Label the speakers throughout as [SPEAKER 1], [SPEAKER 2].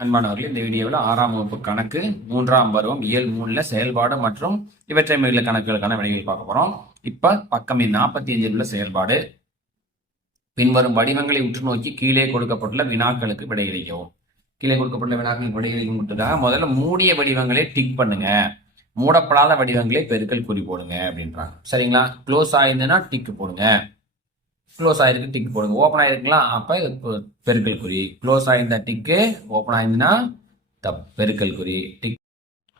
[SPEAKER 1] அன்பானவர்கள் இந்த வீடியோவில் ஆறாம் வகுப்பு கணக்கு மூன்றாம் பருவம் இயல் மூணில் செயல்பாடு மற்றும் இவற்றை மேல கணக்குகளுக்கான விடைகள் பார்க்க போகிறோம் இப்போ பக்கம் நாற்பத்தி அஞ்சில் உள்ள செயல்பாடு. பின்வரும் வடிவங்களை உற்று நோக்கி கீழே கொடுக்கப்பட்டுள்ள வினாக்களுக்கு விடையளிக்கவும் கீழே கொடுக்கப்பட்டுள்ள வினாக்களுக்கு விடையளிக்கும் கொடுத்துருக்காங்க முதல்ல மூடிய வடிவங்களை டிக் பண்ணுங்க. மூடப்படாத வடிவங்களை பெருக்கல் குறி போடுங்க அப்படின்றாங்க. சரிங்களா? க்ளோஸ் ஆயிருந்ததுன்னா டிக் போடுங்க. க்ளோஸ் ஆயிருக்கு டிக் போடுங்க. ஓப்பன் ஆயிருக்குங்களா? அப்போ இது பெருக்கல் குறி. க்ளோஸ் ஆயிருந்தா டிக்கு ஓப்பன் ஆயிருந்துன்னா தப் பெருக்கல் குறி. டிக்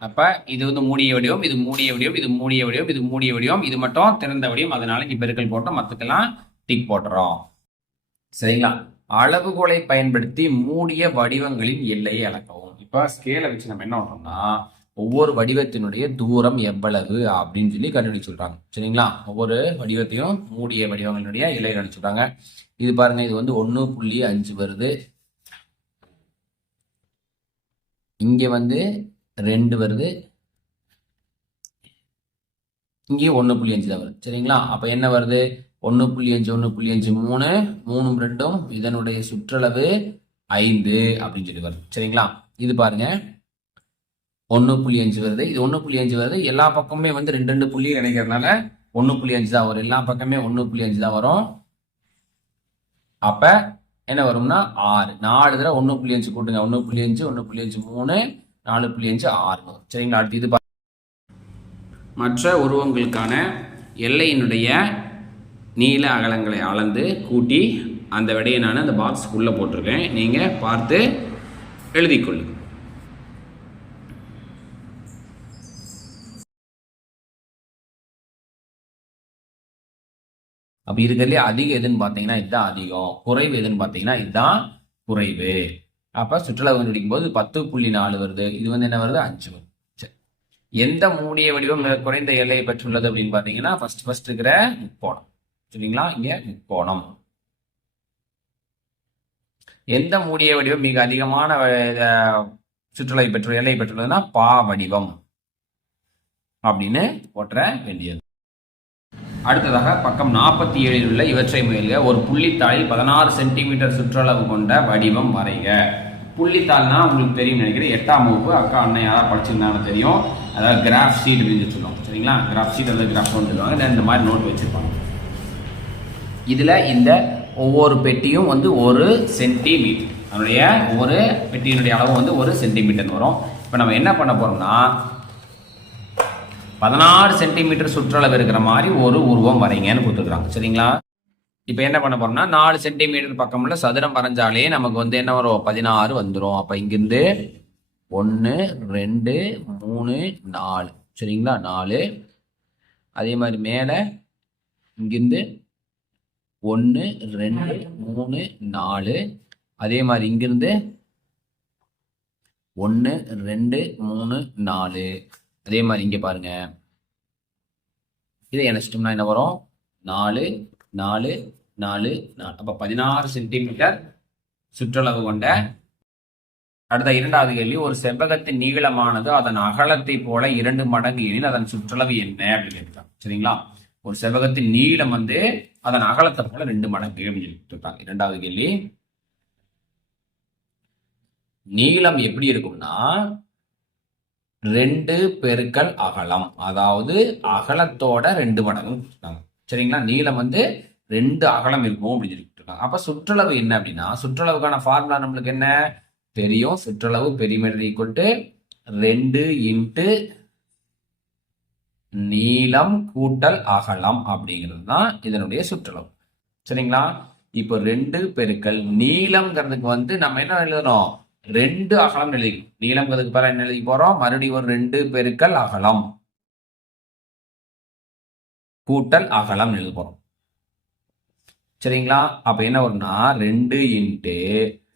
[SPEAKER 1] அப்போ இது வந்து மூடிய வடிவம் இது மூடிய வடிவம் இது மூடிய வடிவம் இது மூடிய வடிவம். இது மட்டும் திறந்த வடிவம். அதனால இங்கே பெருக்கல் போட்டோம் மற்றக்கெல்லாம் டிக் போட்டுறோம். சரிங்களா? அளவுகோலை பயன்படுத்தி மூடிய வடிவங்களின் எல்லையை அளக்கவும். இப்போ ஸ்கேலை வச்சு நம்ம என்ன பண்ணுறோம்னா ஒவ்வொரு வடிவத்தினுடைய தூரம் எவ்வளவு அப்படின்னு சொல்லி கண்டுபிடிச்சு சொல்றாங்க. சரிங்களா? ஒவ்வொரு வடிவத்தையும் மூடிய வடிவங்களினுடைய இலை கண்டுபிடிச்சு சொல்றாங்க. இது பாருங்க இது வந்து ஒன்று புள்ளி அஞ்சு வருது. இங்க வந்து ரெண்டு வருது. இங்கேயும் ஒன்று புள்ளி அஞ்சு தான் வருது. சரிங்களா? அப்போ என்ன வருது? ஒன்று புள்ளி அஞ்சு ஒன்று புள்ளி அஞ்சு மூணு மூணும் ரெண்டும் இதனுடைய சுற்றளவு ஐந்து அப்படின்னு சொல்லி வருது. சரிங்களா? இது பாருங்க. ஒன்று புள்ளி அஞ்சு வருது. இது ஒன்று புள்ளி அஞ்சு வருது. எல்லா பக்கமுமே வந்து ரெண்டு ரெண்டு புள்ளி இணைக்கிறதுனால ஒன்று புள்ளி அஞ்சு தான் வரும். எல்லா பக்கமே ஒன்று புள்ளி அஞ்சு தான் வரும். அப்போ என்ன வரும்னா ஆறு. நாலு தடவை ஒன்று புள்ளி அஞ்சு கூட்டுங்க ஒன்று புள்ளி அஞ்சு ஒன்று புள்ளி அஞ்சு மூணு நாலு புள்ளி அஞ்சு ஆறு வரும். சரிங்களா? அடுத்து இது மற்ற உருவங்களுக்கான எல்லையினுடைய நீள அகலங்களை அளந்து கூட்டி அந்த விடையை நான் அந்த பாக்ஸுக்குள்ளே போட்டிருக்கேன். நீங்கள் பார்த்து எழுதிக் அப்படி அப்ப இருக்கிறதுலே அதிகம் எதுன்னு பார்த்தீங்கன்னா இதுதான் அதிகம். குறைவு எதுன்னு பார்த்தீங்கன்னா இதுதான் குறைவு. அப்ப சுற்றுலா கண்டுபிடிக்கும் போது பத்து புள்ளி நாலு வருது. இது வந்து என்ன வருது? அஞ்சு வருது. சரி. எந்த மூடிய வடிவம் மிக குறைந்த எல்லையை பெற்றுள்ளது அப்படின்னு பார்த்தீங்கன்னா ஃபர்ஸ்ட் ஃபர்ஸ்ட் இருக்கிற முக்கோணம். சரிங்களா? இங்க முக்கோணம். எந்த மூடிய வடிவம் மிக அதிகமான சுற்றுலா பெற்று எல்லை பெற்றுள்ளதுன்னா பா வடிவம் அப்படின்னு போட்டுற வேண்டியது. அடுத்ததாக பக்கம் நாற்பத்தி ஏழில் உள்ள இவற்றை முயல்க. ஒரு புள்ளித்தாளில் பதினாறு சென்டிமீட்டர் சுற்றளவு கொண்ட வடிவம் வரைக. புள்ளித்தாள்னா உங்களுக்கு தெரியும் நினைக்கிறேன். எட்டாம் வகுப்பு அக்கா அண்ணன் யாராவது படிச்சிருந்தாலும் தெரியும். அதாவது கிராஃப் ஷீட் அப்படின்னு சொல்லுவாங்க. சரிங்களா? கிராஃப் ஷீட் அல்லது கிராஃப் சொல்லுவாங்க. இந்த மாதிரி நோட் வச்சுருப்பாங்க. இதில் இந்த ஒவ்வொரு பெட்டியும் வந்து ஒரு சென்டிமீட்டர் அதனுடைய ஒரு பெட்டியினுடைய அளவு வந்து ஒரு சென்டிமீட்டர் வரும். இப்போ நம்ம என்ன பண்ண போகிறோம்னா பதினாறு சென்டிமீட்டர் சுற்றளவு இருக்கிற மாதிரி ஒரு உருவம் வரைங்கன்னு கொடுத்துருக்காங்க சரிங்களா? இப்போ என்ன பண்ண போறோம்னா நாலு சென்டிமீட்டர் பக்கமுள்ள சதுரம் வரைஞ்சாலே நமக்கு வந்து என்ன வரும்? பதினாறு வந்துடும் அப்போ இங்கிருந்து ஒன்று ரெண்டு மூணு நாலு. சரிங்களா? நாலு. அதே மாதிரி மேலே இங்கிருந்து ஒன்று ரெண்டு மூணு நாலு. அதே மாதிரி இங்கிருந்து ஒன்று ரெண்டு மூணு நாலு. அதே மாதிரி இங்கே பாருங்க. இதை இணைச்சிட்டோம்னா என்ன வரும்? நாலு நாலு நாலு நாலு. அப்போ பதினாறு சென்டிமீட்டர் சுற்றளவு கொண்ட அடுத்த இரண்டாவது கேள்வி ஒரு செவ்வகத்தின் நீளமானது அதன் அகலத்தை போல இரண்டு மடங்கு எனில் அதன் சுற்றளவு என்ன அப்படின்னு கேட்டாங்க சரிங்களா? ஒரு செவ்வகத்தின் நீளம் வந்து அதன் அகலத்தை போல ரெண்டு மடங்கு அப்படின்னு சொல்லி இரண்டாவது கேள்வி. நீளம் எப்படி இருக்கும்னா ரெண்டு பெருக்கல் அகலம். அதாவது அகலத்தோட ரெண்டு மடங்கு. சரிங்களா? நீளம் வந்து ரெண்டு அகலம் இருக்கும் அப்படின்னு சொல்லிட்டு கொடுத்துருக்காங்க அப்ப சுற்றளவு என்ன அப்படின்னா சுற்றளவுக்கான ஃபார்முலா நம்மளுக்கு என்ன? தெரியும். சுற்றளவு பெரிமீட்டர் ஈக்குவல் டு ரெண்டு இன்ட்டு நீளம் கூட்டல் அகலம் அப்படிங்கிறது தான் இதனுடைய சுற்றளவு. சரிங்களா? இப்போ ரெண்டு பெருக்கல் நீளம்ங்கிறதுக்கு வந்து நம்ம என்ன எழுதணும்? ரெண்டு அகலம் எழுதிக்கணும் நீளம்ங்கிறதுக்கு பிறகு என்ன எழுதி போறோம்? மறுபடியும் ஒரு ரெண்டு பெருக்கல் அகலம். கூட்டல் அகலம் எழுத போறோம். சரிங்களா? அப்ப என்ன வரும்னா ரெண்டு இன்ட்டு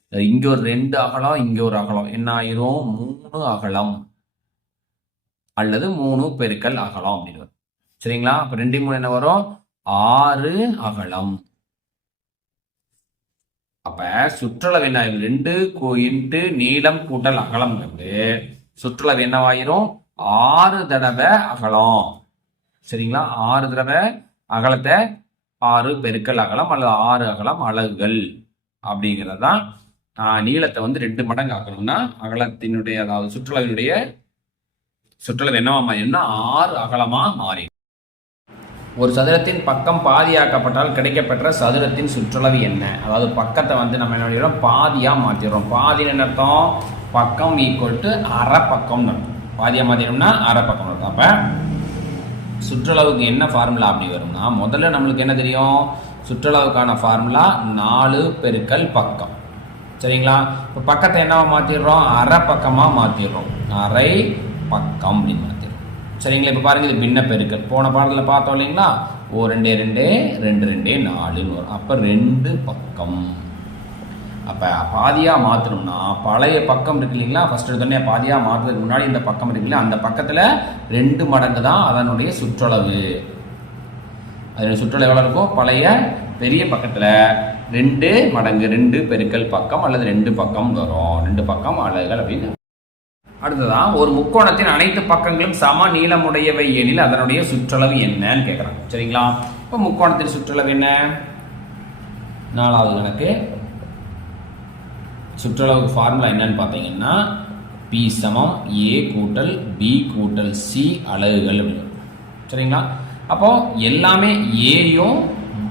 [SPEAKER 1] இங்க ஒரு ரெண்டு அகலம் இங்க ஒரு அகலம். என்ன ஆயிரும்? மூணு அகலம். அல்லது மூணு பெருக்கல் அகலம் அப்படின்னு வரும். சரிங்களா? அப்ப ரெண்டு மூணு என்ன வரும்? ஆறு அகலம். அப்போ சுற்றளவு என்ன ரெண்டு இன்ட்டு நீளம் கூட்டல் அகலம் வந்து சுற்றளவு என்னவாயிரும்? ஆறு தடவை அகலம். சரிங்களா? ஆறு தடவை அகலத்தை ஆறு பெருக்கல் அகலம் அல்லது ஆறு அகலம் அலகுகள் அப்படிங்கிறது தான் நீளத்தை வந்து ரெண்டு மடங்கு ஆக்கணும்னா அகலத்தினுடைய அதாவது சுற்றுலாவினுடைய சுற்றுலா என்னவா மாறினா ஆறு அகலமாக மாறி ஒரு சதுரத்தின் பக்கம் பாதியாக்கப்பட்டால் கிடைக்கப்பெற்ற சதுரத்தின் சுற்றளவு என்ன? அதாவது பக்கத்தை வந்து நம்ம என்ன பண்ணிடுறோம்? பாதியாக மாற்றிடுறோம் பாதின்னு அர்த்தம்? பக்கம் ஈக்குவல் டு அரை பக்கம்னு அர்த்தம். பாதியா மாத்திட்டோம்னா அரை பக்கம் அர்த்தம். அப்போ சுற்றளவுக்கு என்ன ஃபார்முலா அப்படி வரும்னா முதல்ல நம்மளுக்கு என்ன தெரியும்? சுற்றளவுக்கான ஃபார்முலா நாலு பெருக்கல் பக்கம். சரிங்களா? இப்போ பக்கத்தை என்னவா மாற்றிடுறோம் அரை பக்கமாக மாற்றிடுறோம் அரை பக்கம் அப்படின்னு சரிங்களா? இப்போ பாருங்க இது பின்ன பெருக்கல். போன பாடத்தில் பார்த்தோம் இல்லைங்களா? ஓ ரெண்டே ரெண்டே ரெண்டு ரெண்டே நாலுன்னு வரும் அப்போ ரெண்டு பக்கம். அப்போ பாதியாக மாற்றணும்னா பழைய பக்கம் இருக்கு இல்லைங்களா? ஃபர்ஸ்ட் எடுத்தோடனே பாதியாக மாற்றுறதுக்கு முன்னாடி இந்த பக்கம் இருக்கு அந்த பக்கத்தில் ரெண்டு மடங்கு தான் அதனுடைய சுற்றளவு. அதனுடைய சுற்றளவு எவ்வளோ இருக்கும்? பழைய பெரிய பக்கத்தில் ரெண்டு மடங்கு ரெண்டு பெருக்கல் பக்கம் அல்லது ரெண்டு பக்கம் வரும். ரெண்டு பக்கம் அலகுகள் அப்படின்னு அடுத்ததான் ஒரு முக்கோணத்தின் அனைத்து பக்கங்களும் சம நீளமுடையவை எனில் அதனுடைய சுற்றளவு என்னன்னு கேட்குறாங்க சரிங்களா? இப்போ முக்கோணத்தின் சுற்றளவு என்ன? நாலாவது கணக்கு. சுற்றளவுக்கு ஃபார்முலா என்னன்னு பார்த்தீங்கன்னா பி சமம் ஏ கூட்டல் பி கூட்டல் சி அலகுகள் அப்படின்னு. சரிங்களா? அப்போ எல்லாமே ஏயும்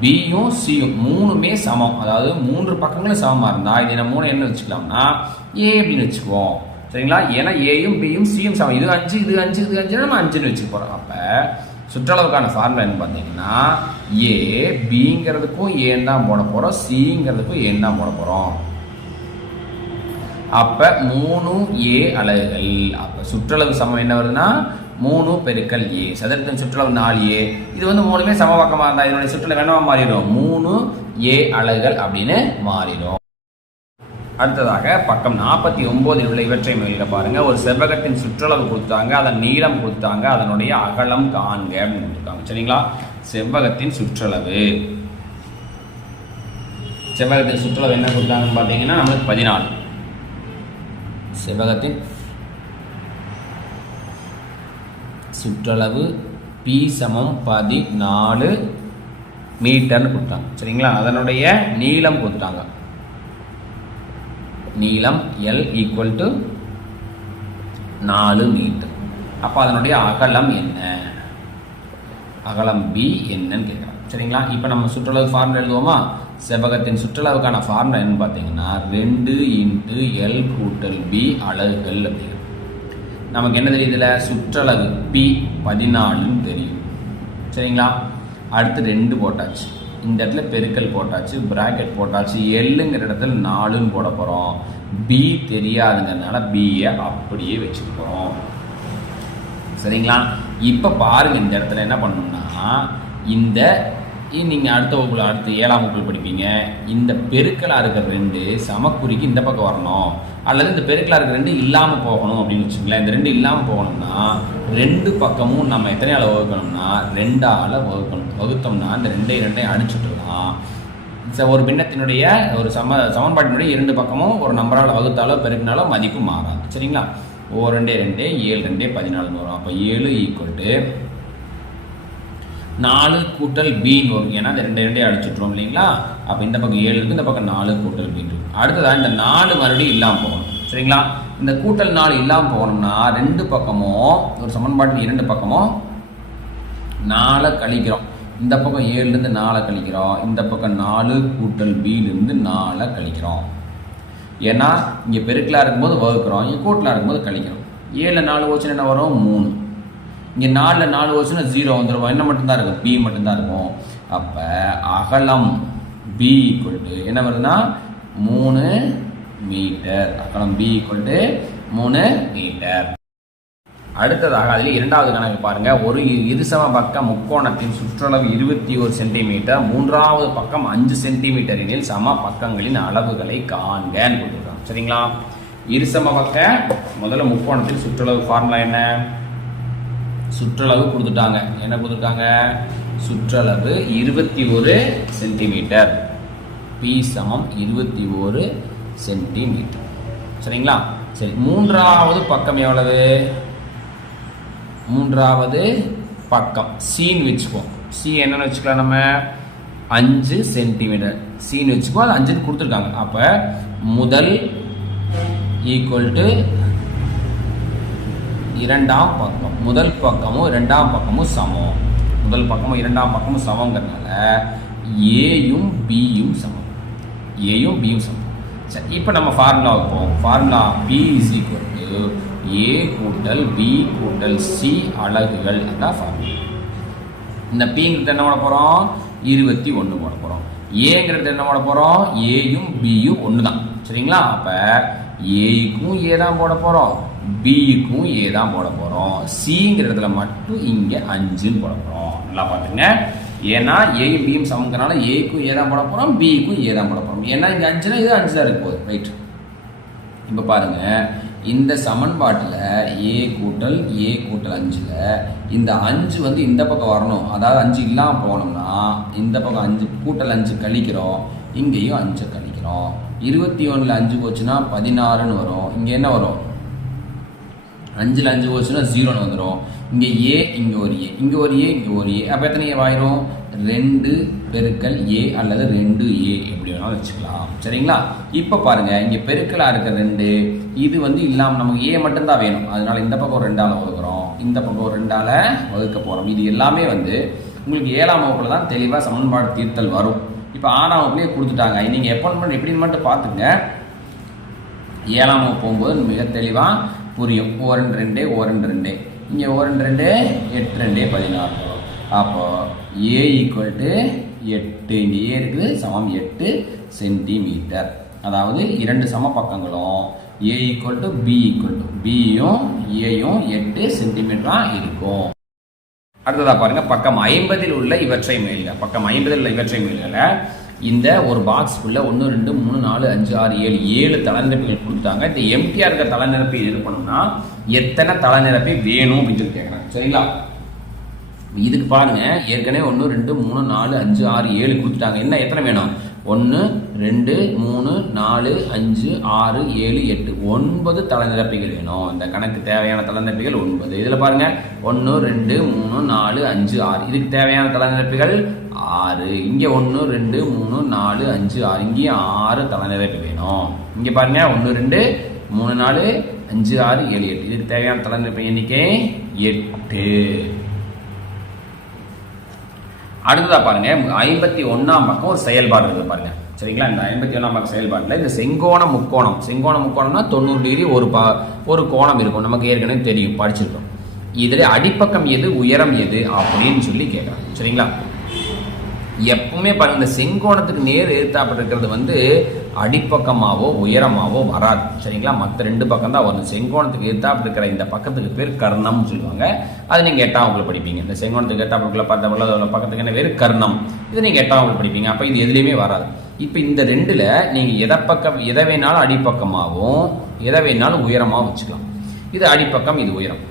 [SPEAKER 1] பியும் சியும் மூணுமே சமம். அதாவது மூன்று பக்கங்களும் சமமாக இருந்தால் இது நம்ம மூணு என்ன வச்சுக்கலாம்னா ஏ அப்படின்னு வச்சுக்குவோம். சரிங்களா? ஏன்னா ஏயும் பியும் சியும் சமம். இது அஞ்சு இது அஞ்சு இது அஞ்சு நம்ம அஞ்சுன்னு வச்சுக்க போகிறோம் அப்போ சுற்றளவுக்கான ஃபார்முலா என்ன பார்த்தீங்கன்னா ஏ பிங்கிறதுக்கும் ஏன் தான் போட போகிறோம் சிங்கிறதுக்கும் ஏன் தான் போட போகிறோம் அப்போ மூணு ஏ அலகுகள். அப்போ சுற்றளவு சமம் என்ன வருதுன்னா மூணு பெருக்கல் ஏ சதுரத்தின் சுற்றளவு நாலு ஏ இது வந்து மூணுமே சமபக்கமாக இருந்தால் இதனுடைய சுற்றளவு என்னவா மாறிடும்? மூணு ஏ அலகுகள் அப்படின்னு மாறிடும். அடுத்ததாக பக்கம் நாற்பத்தி ஒம்போதில் உள்ள இவற்றை மேல பாருங்கள் ஒரு செவ்வகத்தின் சுற்றளவு கொடுத்தாங்க அதன் நீளம் கொடுத்தாங்க அதனுடைய அகலம் காண்க அப்படின்னு கொடுத்தாங்க சரிங்களா? செவ்வகத்தின் சுற்றளவு. செவ்வகத்தின் சுற்றளவு என்ன கொடுத்தாங்கன்னு பார்த்தீங்கன்னா நம்மளுக்கு பதினாலு. செவ்வகத்தின் சுற்றளவு பி சமம் பதினாலு மீட்டர்னு கொடுத்தாங்க. சரிங்களா? அதனுடைய நீளம் கொடுத்தாங்க. நீளம் எல் ஈக்குவல் டு நாலு மீட்டர். அப்போ அதனுடைய அகலம் என்ன? அகலம் பி என்னன்னு கேட்குறோம் சரிங்களா? இப்போ நம்ம சுற்றளவு ஃபார்முலா எழுதுவோமா? செவ்வகத்தின் சுற்றளவுக்கான ஃபார்முலா என்னன்னு பார்த்தீங்கன்னா ரெண்டு இன்ட்டு எல் கூட்டல் பி அலகுகள் அப்படிங்கிறது நமக்கு என்ன தெரியுதுல சுற்றளவு பி பதினாலுன்னு தெரியும். சரிங்களா? அடுத்து ரெண்டு போட்டாச்சு. இந்த இடத்துல பெருக்கல் போட்டாச்சு ப்ராக்கெட் போட்டாச்சு எல்லுங்கிற இடத்துல நாலுன்னு போட போகிறோம் பி தெரியாதுங்கிறதுனால பியை அப்படியே வச்சுக்க போகிறோம் சரிங்களா? இப்போ பாருங்கள் இந்த இடத்துல என்ன பண்ணணும்னா இந்த நீங்கள் அடுத்த வகுப்புல அடுத்து ஏழாம் வகுப்பில் படிப்பீங்க? இந்த பெருக்கலாக இருக்கிற ரெண்டு சமக்குறிக்கு இந்த பக்கம் வரணும். அல்லது இந்த பெருக்கலாக இருக்கிற ரெண்டு இல்லாமல் போகணும் அப்படின்னு வச்சுங்களேன் இந்த ரெண்டு இல்லாமல் போகணும்னா ரெண்டு பக்கமும் நம்ம எத்தனையால் வகுக்கணும்னா ரெண்டால் வகுக்கணும். வகுத்தோம்னா இந்த ரெண்டையும் ரெண்டையும் அடிச்சுட்டுலாம் ச- ஒரு பின்னத்தினுடைய ஒரு சம சமன்பாட்டினுடைய இரண்டு பக்கமும் ஒரு நம்பரால் வகுத்தாலோ பெருக்கினாலோ மதிப்பு மாறாது. சரிங்களா? ஓ ரெண்டே ரெண்டே ஏழு ரெண்டே பதினாலுன்னு வரும். அப்போ ஏழு ஈக்குவல் டு நாலு கூட்டல் பின்னு வரும். ஏன்னா இந்த ரெண்டு ரெண்டே அடிச்சுட்ருவோம் இல்லைங்களா? அப்போ இந்த பக்கம் ஏழு இருக்கு இந்த பக்கம் நாலு கூட்டல் பின்னு இருக்கும் அடுத்ததாக இந்த நாலு மறுபடியும் இல்லாமல் போகணும். சரிங்களா? இந்த கூட்டல் நாலு இல்லாமல் போகணும்னா ரெண்டு பக்கமும் ஒரு சமன்பாட்டில் இரண்டு பக்கமும் நாலை கழிக்கிறோம். இந்த பக்கம் ஏழுலேருந்து நாலை கழிக்கிறோம். இந்த பக்கம் நாலு கூட்டல் பீலேருந்து நாலை கழிக்கிறோம். ஏன்னா இங்கே பெருக்கலாக இருக்கும்போது வகுக்கிறோம் இங்கே கூட்டலாக இருக்கும்போது கழிக்கிறோம். ஏழில் நாலு ஓச்சுன்னா என்ன வரும்? மூணு. இங்கே நாலில் நாலு வருஷம் ஜீரோ வந்துடும் என்ன மட்டும்தான் இருக்கும்? பி மட்டும்தான் இருக்கும். அப்போ அகலம் பி ஈக்குவல் டு என்ன வருதுன்னா? மூணு மீட்டர் அகலம் பி ஈக்குவல் டு மூணு மீட்டர் அடுத்ததாக அதில் இரண்டாவது கணக்கு பாருங்க. ஒரு இருசம பக்கம் முக்கோணத்தின் சுற்றளவு இருபத்தி ஒரு சென்டிமீட்டர் மூன்றாவது பக்கம் அஞ்சு சென்டிமீட்டர் எனில் சம பக்கங்களின் அளவுகளை காண்கன்னு கொடுத்துருக்காங்க சரிங்களா? இருசம பக்க முதல்ல முக்கோணத்தின் சுற்றளவு ஃபார்முலா என்ன? சுற்றளவு கொடுத்துட்டாங்க. என்ன கொடுத்துருக்காங்க? சுற்றளவு இருபத்தி ஒரு சென்டிமீட்டர். பி சமம் இருபத்தி ஒரு சென்டிமீட்டர். சரிங்களா? சரி மூன்றாவது பக்கம் எவ்வளவு? மூன்றாவது பக்கம். சீன் வச்சுப்போம் சி என்னன்னு வச்சுக்கலாம் நம்ம. அஞ்சு சென்டிமீட்டர். சீன் வச்சுக்குவோம். அது அஞ்சுன்னு கொடுத்துருக்காங்க. அப்போ முதல் ஈக்குவல் டு இரண்டாம் பக்கம் முதல் பக்கமும் இரண்டாம் பக்கமும் சமம். முதல் பக்கமும் இரண்டாம் பக்கமும் சமங்கிறதுனால ஏயும் பியும் சமம். ஏயும் பியும் சமம். சரி இப்போ நம்ம ஃபார்முலா வைப்போம். Formula P is equal to A கூட்டல் பி கூட்டல் சி அலகுகள். அதான் ஃபார்முலா இந்த பிங்கிறது என்ன பண்ண போகிறோம் இருபத்தி ஒன்று போட போகிறோம் ஏங்கிறது என்ன போட போகிறோம் ஏயும் பியும் ஒன்று தான் சரிங்களா? அப்போ ஏக்கும் ஏ தான் போட போகிறோம் பிக்கும் ஏ தான் போட போகிறோம் சிங்கிறதுல மட்டும் இங்கே அஞ்சுன்னு போட போகிறோம் நல்லா பார்த்துங்க. ஏன்னா ஏயும் பியும் சமங்கிறனால ஏக்கும் ஏ தான் போட போகிறோம் பிக்கும் ஏ தான் போட போகிறோம் ஏன்னா இங்கே அஞ்சுனா இது அஞ்சு தான் இருக்க போகுது. ரைட் இப்போ பாருங்க. இந்த சமன்பாட்டில் ஏ கூட்டல் ஏ கூட்டல் அஞ்சில் இந்த அஞ்சு வந்து இந்த பக்கம் வரணும். அதாவது அஞ்சு இல்லாமல் போனோம்னா இந்த பக்கம் அஞ்சு கூட்டல் அஞ்சு கழிக்கிறோம். இங்கேயும் அஞ்சு கழிக்கிறோம். இருபத்தி ஒன்றில் அஞ்சு போச்சுன்னா பதினாறுன்னு வரும். இங்கே என்ன வரும்? அஞ்சில் அஞ்சு போச்சுன்னா ஜீரோன்னு வந்துடும் இங்கே ஏ இங்கே ஒரு ஏ இங்கே ஒரு ஏ இங்கே ஒரு ஏ அப்போ எத்தனை ஏவாயிரும் ரெண்டு பெருக்கல் ஏ அல்லது ரெண்டு ஏ எப்படி வேணாலும் வச்சுக்கலாம். சரிங்களா? இப்போ பாருங்கள் இங்கே பெருக்கலாக இருக்க ரெண்டு இது வந்து இல்லாமல் நமக்கு ஏ மட்டும்தான் வேணும். அதனால இந்த பக்கம் ரெண்டால் வகுக்கிறோம் இந்த பக்கம் ரெண்டால் வகுக்க போகிறோம் இது எல்லாமே வந்து உங்களுக்கு ஏழாம் வகுப்பில் தான் தெளிவாக சமன்பாடு தீர்த்தல் வரும். இப்போ ஆறாம் வகுப்புலேயே கொடுத்துட்டாங்க. நீங்கள் எப்போ எப்படின்னு மட்டும் பார்த்துங்க ஏழாம் வகுப்பு போகும்போது மிக தெளிவாக புரியும். ஓ ரெண்டு ரெண்டு ஓ ரெண்டு ரெண்டு. இங்கே ஓ ரெண்டு ரெண்டு எட்டு ரெண்டு பதினாறு. வரும் ஏ ஈக்குவல் டு எட்டு. இங்கே ஏ இருக்குது சமம் எட்டு சென்டிமீட்டர் அதாவது இரண்டு சம பக்கங்களும் A equal to B equal to பியும் ஏயும் எட்டு சென்டிமீட்டராக இருக்கும். அடுத்ததாக பாருங்க பக்கம் ஐம்பதில் உள்ள இவற்றை மேல்க. பக்கம் ஐம்பதில் உள்ள இவற்றை மேல்களை இந்த ஒரு பாக்ஸ்க்குள்ளே ஒன்று ரெண்டு மூணு நாலு அஞ்சு ஆறு ஏழு ஏழு தலைநிரப்பிகள் கொடுத்தாங்க. இந்த எம்டிஆர் இருக்க தலைநிரப்பி இது பண்ணணும்னா எத்தனை தலைநிரப்பி வேணும் அப்படின்னு சொல்லி கேட்குறாங்க சரிங்களா? இதுக்கு பாருங்க ஏற்கனவே ஒன்று ரெண்டு மூணு நாலு அஞ்சு ஆறு ஏழு கொடுத்துட்டாங்க. என்ன எத்தனை வேணும்? ஒன்று ரெண்டு மூணு நாலு அஞ்சு ஆறு ஏழு எட்டு. ஒன்பது தலைநிரப்பிகள் வேணும். இந்த கணக்கு தேவையான தலைநிரப்பிகள் ஒன்பது. இதில் பாருங்கள் ஒன்று ரெண்டு மூணு நாலு அஞ்சு ஆறு. இதுக்கு தேவையான தலைநிரப்பிகள் ஆறு. இங்கே ஒன்று ரெண்டு மூணு நாலு அஞ்சு ஆறு. இங்கேயும் ஆறு தலைநிரப்பி வேணும். இங்கே பாருங்க ஒன்று ரெண்டு மூணு நாலு அஞ்சு ஆறு ஏழு எட்டு. இதுக்கு தேவையான தலைநிரப்பி எண்ணிக்கை எட்டு. அடுத்ததா பாருங்க ஐம்பத்தி ஒன்றாம் பக்கம் ஒரு செயல்பாடு இருக்குது பாருங்க. சரிங்களா? இந்த ஐம்பத்தி ஒன்றாம் பக்கம் செயல்பாட்டில் இந்த செங்கோண முக்கோணம். செங்கோண முக்கோணம்னா தொண்ணூறு டிகிரி ஒரு பா ஒரு கோணம் இருக்கும். நமக்கு ஏற்கனவே தெரியும் படிச்சிருக்கோம். இதில் அடிப்பக்கம் எது உயரம் எது அப்படின்னு சொல்லி கேட்குறாங்க சரிங்களா? எப்பவுமே பாருங்க இந்த செங்கோணத்துக்கு நேர் எதிர்த்தாப்பட்டு இருக்கிறது வந்து அடிப்பக்கமாவோ உயரமாவோ வராது. சரிங்களா? மற்ற ரெண்டு பக்கம் தான் வரும். செங்கோணத்துக்கு எதிர்த்தாப்பு இருக்கிற இந்த பக்கத்துக்கு பேர் கர்ணம்னு சொல்லுவாங்க. அது நீங்கள் எட்டாம் வகுப்பில் படிப்பீங்க. இந்த செங்கோணத்துக்கு எட்டாப்புக்குள்ள பார்த்தவங்கள அதோட பக்கத்துக்கு என்ன பேர்? கர்ணம். இது நீங்கள் எட்டாம் வகுப்புல படிப்பீங்க. அப்போ இது எதுலேயுமே வராது. இப்போ இந்த ரெண்டில் நீங்கள் எதை பக்கம் எதை வேணாலும் அடிப்பக்கமாகவும் எதை வேணாலும் உயரமாகவும் வச்சுக்கலாம். இது அடிப்பக்கம் இது உயரம்.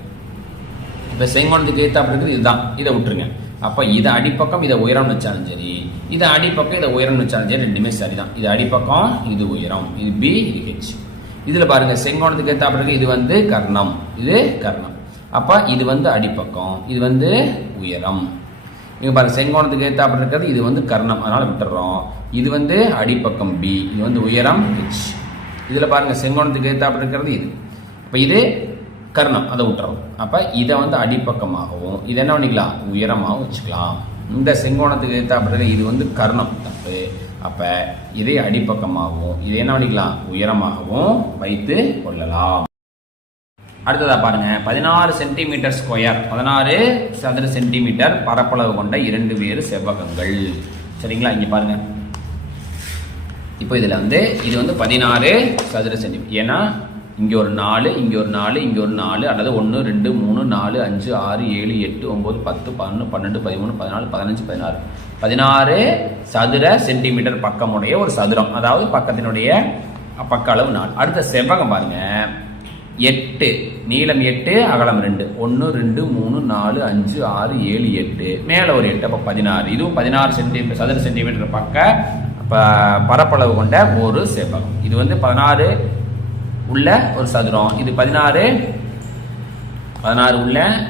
[SPEAKER 1] இப்போ செங்கோணத்துக்கு எதிர்த்தாப்பு இருக்குது இதுதான். இதை விட்டுருங்க. அப்போ இதை அடிப்பக்கம் இதை உயரம்னு வச்சாலும் சரி இதை அடிப்பக்கம் இதை உயரம்னு வச்சாலும் சரி ரெண்டுமே சரிதான். இது அடிப்பக்கம் இது உயரம். இது பி இது ஹெச் இதில் பாருங்கள் செங்கோணத்துக்கு ஏற்றாப்புல இது வந்து கர்ணம். இது கர்ணம். அப்போ இது வந்து அடிப்பக்கம் இது வந்து உயரம். இங்கே பாருங்க செங்கோணத்துக்கு ஏற்றாப்புல இருக்கிறது இது வந்து கர்ணம். அதனால் விட்டுறோம். இது வந்து அடிப்பக்கம் பி இது வந்து உயரம் ஹெச் இதில் பாருங்கள் செங்கோணத்துக்கு ஏற்றாப்புல இருக்கிறது இது. அப்போ இது கர்ணம் அதை விட்டுறோம் அப்போ இதை வந்து அடிப்பக்கமாகவும் இதை என்ன பண்ணிக்கலாம்? உயரமாகவும் வச்சுக்கலாம். இந்த செங்கோணத்துக்கு எதிர்த்தாப்புறது இது வந்து கர்ணம் தப்பு. அப்போ இதை அடிப்பக்கமாகவும் இதை என்ன பண்ணிக்கலாம்? உயரமாகவும் வைத்து கொள்ளலாம். அடுத்ததாக பாருங்க. பதினாறு சென்டிமீட்டர் ஸ்கொயர் பதினாறு சதுர சென்டிமீட்டர் பரப்பளவு கொண்ட இரண்டு வேறு செவ்வகங்கள். சரிங்களா? இங்கே பாருங்கள் இப்போ இதில் வந்து இது வந்து பதினாறு சதுர சென்டிமீட்டர் ஏன்னா இங்கே ஒரு நாலு இங்கே ஒரு நாலு இங்கே ஒரு நாலு அல்லது ஒன்று ரெண்டு மூணு நாலு அஞ்சு ஆறு ஏழு எட்டு ஒம்பது பத்து பதினொன்று பன்னெண்டு பதிமூணு பதினாலு பதினஞ்சு பதினாறு. பதினாறு சதுர சென்டிமீட்டர் பக்கமுடைய ஒரு சதுரம். அதாவது பக்கத்தினுடைய பக்க அளவு நாலு. அடுத்த செவ்வகம் பாருங்க. எட்டு. நீளம் எட்டு அகலம் ரெண்டு. ஒன்று ரெண்டு மூணு நாலு அஞ்சு ஆறு ஏழு எட்டு. மேலே ஒரு எட்டு அப்போ பதினாறு. இதுவும் பதினாறு சென்டிமீட்டர் சதுர சென்டிமீட்டர் பக்க ப- பரப்பளவு கொண்ட ஒரு செவ்வகம். இது வந்து பதினாறு உள்ள ஒரு சதுரம். இது பதினாறு. பதினாறு உள்ள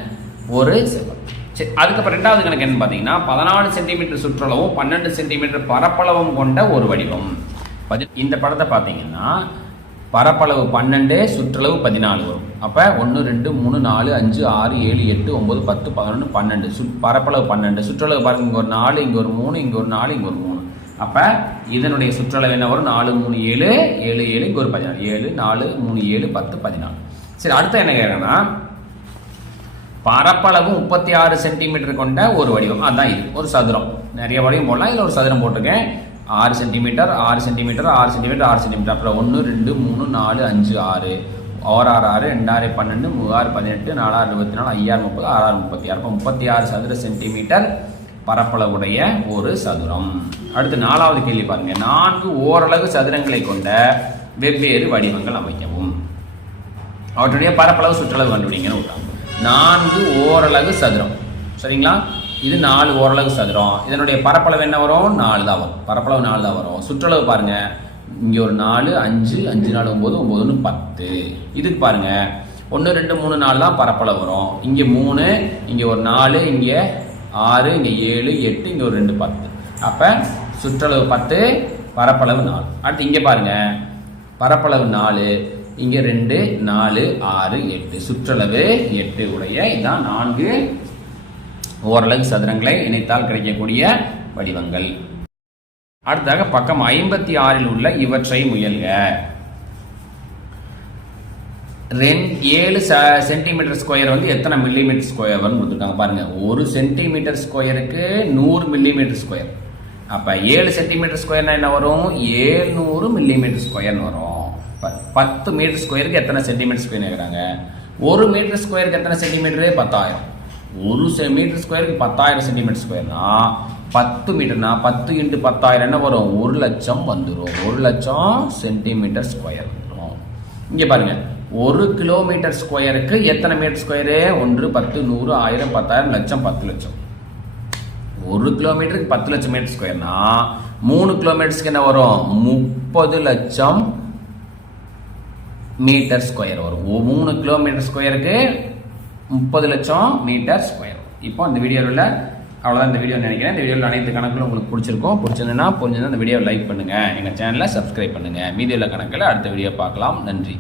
[SPEAKER 1] ஒரு செவ்வகம் சரி அதுக்கப்புறம் ரெண்டாவது கணக்கு என்ன பார்த்தீங்கன்னா பதினாலு சென்டிமீட்டர் சுற்றளவும் பன்னெண்டு சென்டிமீட்டர் பரப்பளவும் கொண்ட ஒரு வடிவம். பதி- இந்த படத்தை பார்த்தீங்கன்னா பரப்பளவு பன்னெண்டு சுற்றளவு பதினாலு வரும். அப்போ ஒன்று ரெண்டு மூணு நாலு அஞ்சு ஆறு ஏழு எட்டு ஒம்பது பத்து பதினொன்று பன்னெண்டு. சு பரப்பளவு பன்னெண்டு. சுற்றளவு பாருங்க இங்கே ஒரு நாலு இங்கே ஒரு மூணு இங்கே ஒரு நாலு இங்கே ஒரு மூணு. அப்போ இதனுடைய சுற்றளவு என்ன வரும்? நாலு மூணு ஏழு ஏழு ஏழு இங்கே ஒரு பதினாலு. ஏழு நாலு மூணு ஏழு பத்து பதினாலு. சரி அடுத்து என்ன கேட்குறேன்னா பரப்பளவு முப்பத்தி ஆறு சென்டிமீட்டர் கொண்ட ஒரு வடிவம். அதான் இது. ஒரு சதுரம். நிறைய வடிவம் போடலாம். இதில் ஒரு சதுரம் போட்டிருக்கேன். ஆறு சென்டிமீட்டர் ஆறு சென்டிமீட்டர் ஆறு சென்டிமீட்டர் ஆறு சென்டிமீட்டர். அப்புறம் ஒன்று ரெண்டு மூணு நாலு அஞ்சு ஆறு. ஆறு ஆறு ஆறு ரெண்டாறு பன்னெண்டு மூவாறு பதினெட்டு நாலாயிரம் இருபத்தி நாலு ஐயாயிரம் முப்பது ஆறாறு முப்பத்தி ஆறு. இப்போ முப்பத்தி ஆறு சதுர சென்டிமீட்டர் பரப்பளவுடைய ஒரு சதுரம். அடுத்து நாலாவது கேள்வி பாருங்க. நான்கு ஓரளவு சதுரங்களை கொண்ட வெவ்வேறு வடிவங்கள் அமைக்கவும். அவற்றுடைய பரப்பளவு சுற்றளவு கண்டுபிடிங்கன்னு விட்டாங்க நான்கு ஓரளவு சதுரம். சரிங்களா? இது நாலு ஓரளவு சதுரம். இதனுடைய பரப்பளவு என்ன வரும்? நாலு தான் வரும். பரப்பளவு நாலு தான் வரும். சுற்றளவு பாருங்க. இங்கே ஒரு நாலு அஞ்சு அஞ்சு நாலு ஒம்பது ஒம்பதுன்னு பத்து. இதுக்கு பாருங்க. ஒன்று ரெண்டு மூணு நாலு தான் பரப்பளவு வரும். இங்கே மூணு இங்கே ஒரு நாலு இங்கே ஆறு இங்கே ஏழு எட்டு இங்கே ஒரு ரெண்டு பத்து. அப்போ சுற்றளவு பத்து பரப்பளவு நாலு. அடுத்து இங்கே பாருங்கள் பரப்பளவு நாலு இங்கே ரெண்டு நாலு ஆறு எட்டு. சுற்றளவு எட்டு உடைய இதான் நான்கு ஓரளவு சதுரங்களை இணைத்தால் கிடைக்கக்கூடிய வடிவங்கள். அடுத்ததாக பக்கம் ஐம்பத்தி ஆறில் உள்ள இவற்றை முயல்க. ரெண் ஏழு ச- சென்டிமீட்டர் ஸ்கொயர் வந்து எத்தனை மில்லிமீட்டர் ஸ்கொயர் வரும்னு கொடுத்துருக்காங்க பாருங்க. ஒரு சென்டிமீட்டர் ஸ்கொயருக்கு நூறு மில்லிமீட்டர் ஸ்கொயர் அப்போ ஏழு சென்டிமீட்டர் ஸ்கொயர்னா என்ன வரும்? ஏழ்நூறு மில்லிமீட்டர் ஸ்கொயர்னு வரும். பத்து மீட்டர் ஸ்கொயருக்கு எத்தனை சென்டிமீட்டர் ஸ்கொயர் இருக்கிறாங்க ஒரு மீட்டர் ஸ்கொயருக்கு எத்தனை சென்டிமீட்டரு பத்தாயிரம். ஒரு செ- மீட்டர் ஸ்கொயருக்கு பத்தாயிரம் சென்டிமீட்டர் ஸ்கொயர்னா பத்து மீட்டர்னா பத்து இன்ட்டு பத்தாயிரம் என்ன வரும்? ஒரு லட்சம் வந்துடும் ஒரு லட்சம் சென்டிமீட்டர் ஸ்கொயர் வரும். இங்கே பாருங்கள் ஒரு கிலோமீட்டர் ஸ்கொயருக்கு எத்தனை மீட்டர் ஸ்கொயரு ஒன்று பத்து நூறு ஆயிரம் பத்தாயிரம் லட்சம் பத்து லட்சம். ஒரு கிலோமீட்டருக்கு பத்து லட்சம் மீட்டர் ஸ்கொயர்னா மூணு கிலோமீட்டர்ஸ்க்கு என்ன வரும்? முப்பது லட்சம் மீட்டர் ஸ்கொயர் வரும். மூணு கிலோமீட்டர் ஸ்கொயருக்கு முப்பது லட்சம் மீட்டர் ஸ்கொயர் இப்போ அந்த வீடியோவில் அவ்வளோதான் இந்த வீடியோ நினைக்கிறேன். இந்த வீடியோவில் அனைத்து கணக்குகளும் உங்களுக்கு பிடிச்சிருக்கும். பிடிச்சிருந்ததுன்னா புரிஞ்சதுன்னா இந்த வீடியோ லைக் பண்ணுங்கள் எங்கள் சேனலை சப்ஸ்கிரைப் பண்ணுங்கள் மீதி உள்ள கணக்கில் அடுத்த வீடியோ பார்க்கலாம். நன்றி.